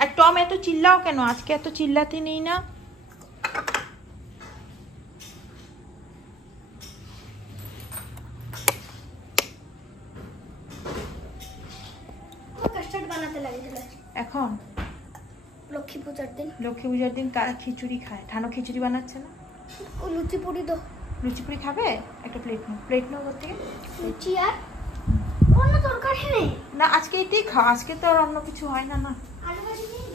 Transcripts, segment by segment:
আর Tom এত চিল্লাও কেন? আজকে এত চিল্লাতে নেই না। এখন লক্ষ্মী পূজার দিন কারা খিচুড়ি খায়? ঠানো খিচুড়ি বানাচ্ছে না? ও লুচি পুরি দো। লুচি পুরি খাবে? একটা প্লেট নাও করতে। লুচি আর অন্য তরকারি নেই না, আজকে এটাই খাও। আজকে তো আর অন্য কিছু হয় না। না আলু ভাজি নেই।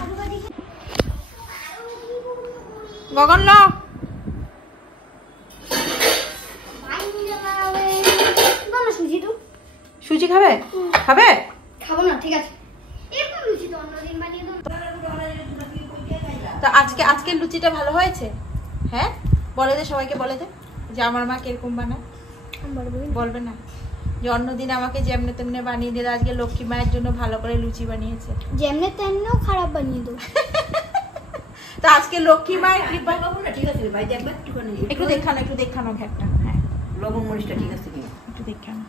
আলু ভাজি গগন ল সুজি খাবে? খাবে? খাবো না, ঠিক আছে। এরকম লুচি তো অন্যদিন বানিয়ে দাও। তো আজকে লুচিটা ভালো হয়েছে? হ্যাঁ, বলে দে সবাইকে, বলে দে যে আমার মা কিরকম বানায়। বলবে না যে অন্যদিন আমাকে যেমনে তেমনে বানিয়ে দিল, আজকে লক্ষ্মী মায়ের জন্য ভালো করে লুচি বানিয়েছে। যেমনে তেমনেও খারাপ বানিয়ে দাও। তো আজকে লক্ষ্মী মায়ের কৃপা। ঠিক আছে ভাই, দেখবে একটু দেখানো ঘ্যাটটা। হ্যাঁ, লবণ মরিচটা ঠিক আছে কিনা একটু দেখানো।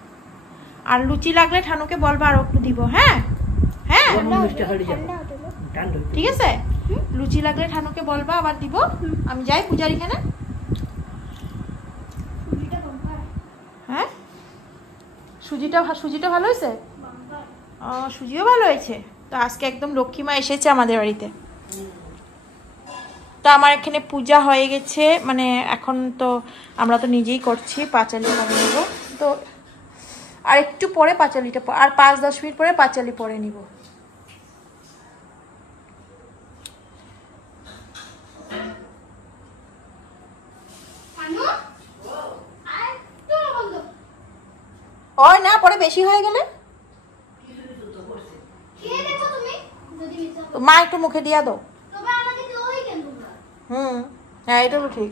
আর লুচি লাগলে ঠানুকে বলবা আর একটু দিব। হ্যাঁ হ্যাঁ, ঠিক আছে। লুচি লাগলে ঠানুকে বলবা, আবার দিব। আমি যাই পূজার এখানে। হ্যাঁ, সুজিটা ভালো হয়েছে? সুজিও ভালো হয়েছে। তো আজকে একদম লক্ষ্মী মা এসেছে আমাদের বাড়িতে। তো আমার এখানে পূজা হয়ে গেছে, মানে এখন তো আমরা তো নিজেই করছি। পাঁচালি করে নেব। তো আর একটু পরে পাঁচালিটা, আর 5-10 মিনিট পরে পাঁচালি পরে নিব। ওই না, পরে বেশি হয়ে গেলে মা একটু মুখে দিয়া দাও। হ্যাঁ, এটা তো ঠিক।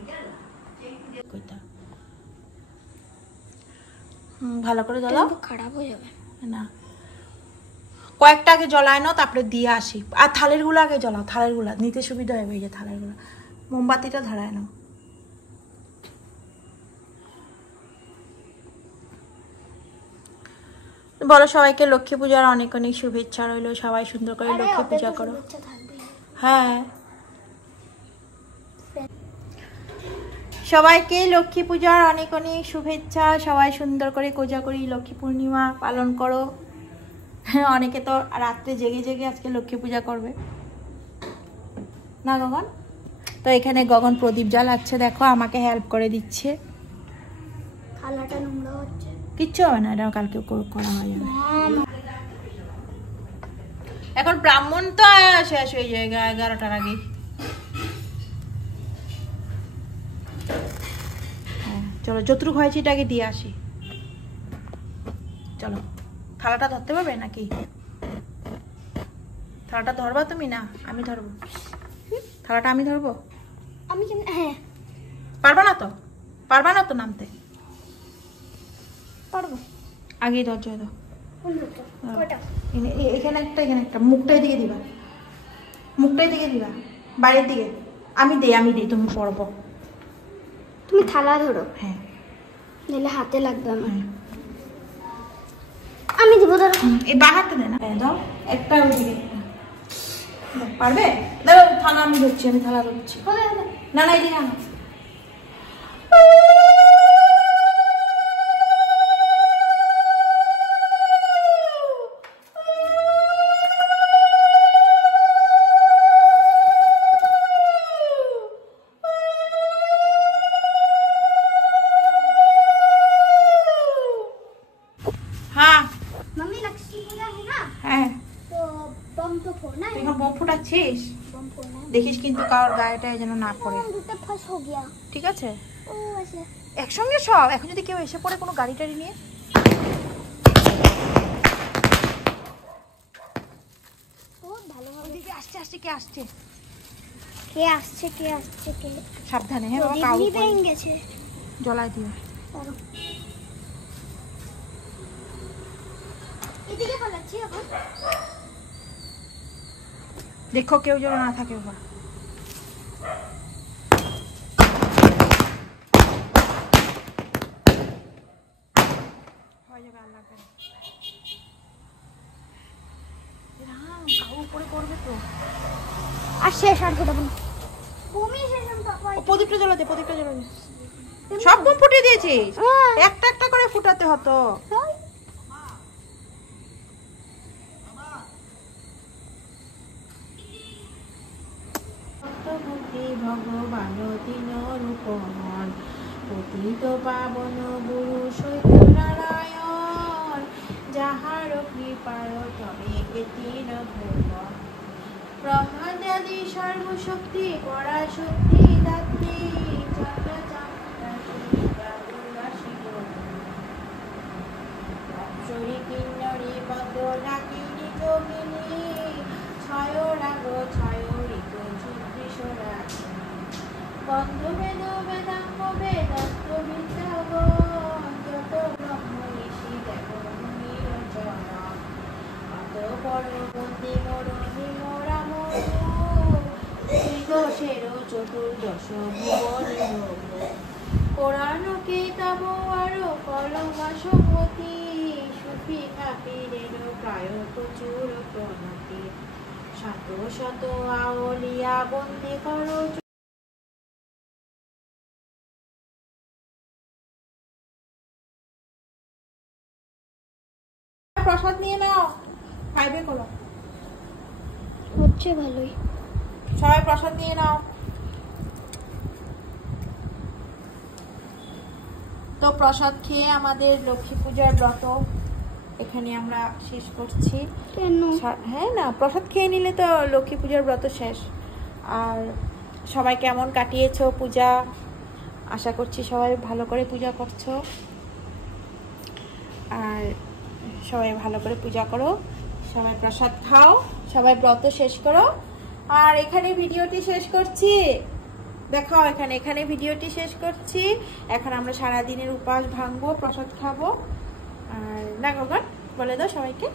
ভালো করে জ্বলাও, খারাপ হয়ে যাবে না। কয়েকটা আগে জ্বলায় নাও, তারপরে দিয়ে আসি। আর থালের গুলো আগে জ্বলাও, থালের গুলা নিতে সুবিধা হবে। এই যে থালের গুলা, মোমবাতিটা ধরায় নাও। বলো সবাইকে লক্ষ্মী পূজার অনেক অনেক শুভেচ্ছা রইলো। সবাই সুন্দর করে লক্ষ্মী পূজা করো। হ্যাঁ, সবাইকে লক্ষ্মী পূজার অনেক অনেক শুভেচ্ছা। সবাই সুন্দর করে কোজাগরি লক্ষ্মী পূর্ণিমা পালন করো। হ্যাঁ, অনেকে তো রাত্রে জেগে জেগে আজকে লক্ষ্মী পূজা করবে না গগন? তো এখানে গগন প্রদীপ জ্বালাচ্ছে, দেখো আমাকে হেল্প করে দিচ্ছে। থালাটা নোংরা হচ্ছে। কিচ্ছু হবে না, এটা কালকে করা হয়ে যাবে। এখন ব্রাহ্মণ তো শেষ হয়ে যায় 11টার আগে। চলো, যতটুক হয়েছে এটাকে দিয়ে আসি। চলো, থালাটা ধরতে পারবে নাকি? থালাটা ধরবা তুমি? না আমি ধরবো। থালাটা আমি ধরবো। আমি হ্যাঁ, পারবা না তো নামতে? পারবো। আগেই ধরছো দাও। এখানে একটা মুখটাই দিকে দিবা, বাইরের দিকে। আমি দেই, তুমি পড়বো। তুমি থালা ধরো। হ্যাঁ, নাহলে হাতে লাগবে আমার। আমি দিব, ধরো। এই বা হাতে দেয় না, দাও একটা ওইদিকে। পারবে? দাও থালা, আমি থালা ধরছি। না এদিকে আনো। দেখিস কিন্তু কারোর গায়েটা যেন না পড়ে, ঠিক আছে? একসঙ্গে সব। এখন যদি কেউ এসে পড়ে কোনো গাড়ি টাড়ি নিয়ে, আসছে কে আসছে? সাবধানে। হ্যাঁ বাবা, কাউ গেছে। জ্বলাই দিও। দেখো কেউ যেন না থাকে ওখানে। ওই জায়গায় আর লাগবে না। রাম কাউ উপরে করবে তো। আর শেষ আর ফোটাবো না। বমি শেষ আমি পাপা। ও প্রদীপটা জ্বালা দে, প্রদীপটা জ্বালা দে। সব কম ফুটিয়ে দিয়েছিস? একটা একটা করে ফুটাতে হতো। ভগবান তিন রূপমন পতিত পাবন গুরু সত্যনারায়ণ যাহার কৃপায় তবে এতির ভুবন ব্রহ্মাদি সর্বশক্তি পরাশক্তি দাত্রী অপ্সরী কিন্নরী পদ ডাকিনী যোগিনী ছয় রাগ ছয় ঋতু ঝুদ্রিশরা বন্ধ বেদ বেদাঙ্গ বেদাস্ত্র বিদ্যাগণ যত ব্রহ্ম ঋষি দেখো নিরঞ্জন অত পরবর্তী মরণী মোরা মরু ত্রিদশের চতুর্দশ ভুবনী কোরআন কিতাব আরো কলমা সম্মতি সুফি কাপিরের প্রায় প্রচুর প্রণতি শত শত আউলিয়া বন্দি করো। প্রসাদ নিয়ে নাও, খাইবে কোলো হচ্ছে ভালোই। সবাই প্রসাদ নিয়ে নাও। তো প্রসাদ খেয়ে আমাদের লক্ষ্মী পূজার ব্রত এখানে আমরা শেষ করছি। হ্যাঁ না, প্রসাদ খেয়ে নিলে তো লক্ষ্মী পূজার ব্রত শেষ। আর সবাই কেমন কাটিয়েছো পূজা? আশা করছি সবাই ভালো করে পূজা করছো। আর সবাই ভালো করে পূজা করো, সবাই প্রসাদ খাও, সবাই ব্রত শেষ করো। আর এখানে ভিডিওটি শেষ করছি। দেখাও এখানে, এখানে ভিডিওটি শেষ করছি। এখন আমরা সারাদিনের উপাস ভাঙবো, প্রসাদ খাবো। আর না গগন বলে দাও সবাইকে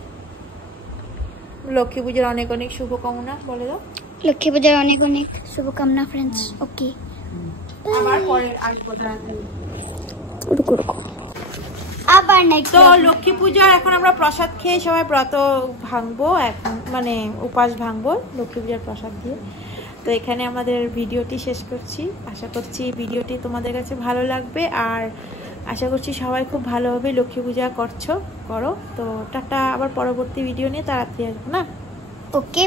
লক্ষ্মী পূজার অনেক অনেক শুভকামনা বলে দাও। লক্ষ্মী পূজার অনেক অনেক শুভকামনা ফ্রেন্ডস। ওকে, আবার পরে আসবো তাড়াতাড়ি। আবার নেক্সট। তো লক্ষ্মী পূজা এখন আমরা প্রসাদ খেয়ে সবাই ব্রত ভাঙবো, এখন মানে উপাস ভাঙবো লক্ষ্মী পূজার প্রসাদ দিয়ে। তো এখানে আমাদের ভিডিওটি শেষ করছি। আশা করছি ভিডিওটি তোমাদের কাছে ভালো লাগবে। আর আশা করছি সবাই খুব ভালোভাবে লক্ষ্মী পূজা করো। তো টাটা, আবার পরবর্তী ভিডিও নিয়ে তাড়াতাড়ি আসবো না। ওকে।